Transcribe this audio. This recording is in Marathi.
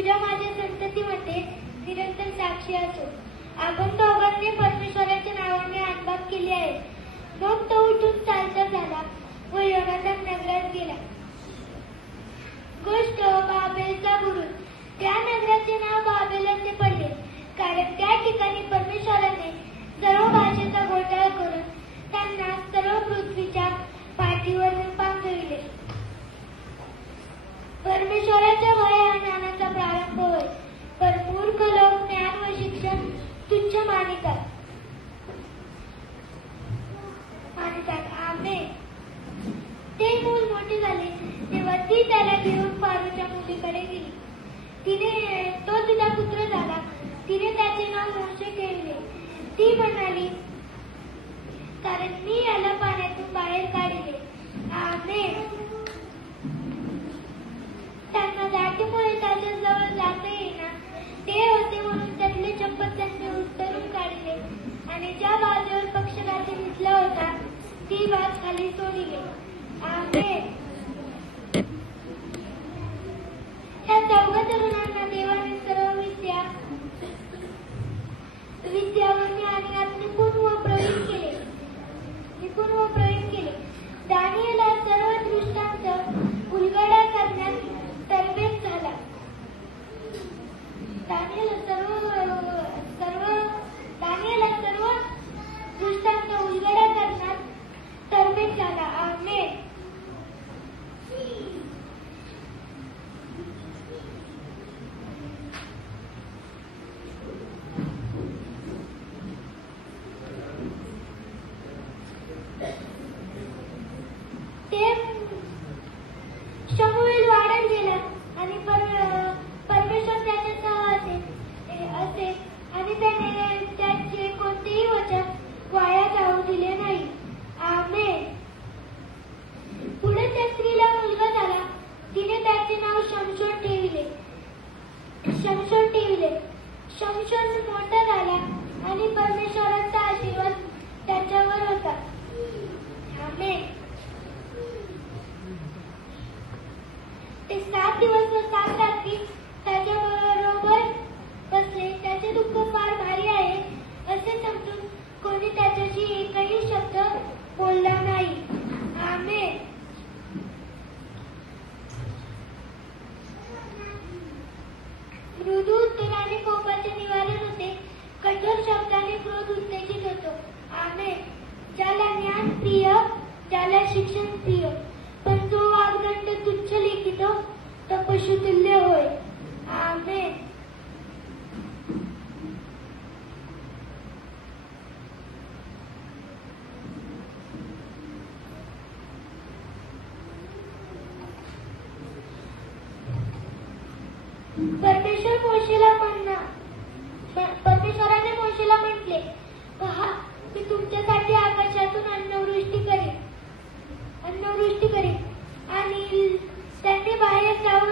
तुझ्या माझ्या संततीमध्ये निरंतर साक्षी असो. आपण दोघांनी परमेश्वराच्या नावाने आनबाग केली आहे. मग तो उठून चालता झाला व योनातान नगरात गेला. गोष्ट बाबेलचा बुरुज. त्या नगराचे नाव बाबेल असे पडले कारण त्या ठिकाणी परमेश्वराने सर्व भाषेचा घोटाळा करून त्यांना सर्व पृथ्वीच्या पाठीवर पांघविले. परमेश्वराच्या भय हा ज्ञानाचा प्रारंभ होय, पण मूर्ख लोक ज्ञान व शिक्षण तुच्छ मानितात. आमेन. ते मूल मोठे झाले तेव्हा ती त्याला घेऊन फारोच्या मुलीकडे गेली. तो तिचा पुत्र झाला. तिने त्याचे नाव मोशे ठेवले. ती म्हणाली, कारण मी याला पाण्यातून बाहेर काढले. आमेन. त्यांना दाटीमुळे त्याच्या जवळ जाता येईना ते होते म्हणून त्यातले चप्पल त्यांनी उतरून काढले आणि ज्या बाजूवर पक्षघाती दिसला होता ती बाज खाली सोडली. आमेन. त्या चौघा तरुणांना देवाने सर्व विद्यावानी आणि निपुण व प्रवीण केले. दानिएला सर्व दृष्टांत उलगडा करण्यात तरबेज झाला. दानिएला सर्व दृष्टांत उलगडा करण्यात तरबेज झाला. आमेन. शमूएल वाढत गेला आणि परमेश्वर त्याच्यासह असे आणि त्याने त्याचे कोणतेही वचन वाया जाऊ दिले नाही. आमेन. पुढे त्या स्त्रीला मुलगा झाला. तिने त्याचे नाव शमशोन ठेवले. शमशोन मोठा झाला आणि परमेश्वराचा आशीर्वाद त्याच्यावर होता. आमेन. ते 7 दिवस व 7 रात्री त्याच्याबरोबर बसले. त्याचे दुःख फार भारी आहे असे समजून कोणी त्याच्याशी एकही शब्द बोलला नाही. आमेन. मृदू उत्तराने कोपाचे निवारण होते, कठोर शब्दाने क्रोध उत्तेजित होतो. आमेन. ज्याला ज्ञान प्रिय, ज्याला शिक्षण प्रिय, पण जो वाग्दंड तुच्छ लिखितो तो पशुतुल्य होय. आमेन. परमेश्वराने मोशेला म्हटले, पहा मी तुमच्यासाठी आकाशातून अन्नवृष्टी करेन आणि त्यांनी बाहेर जाऊन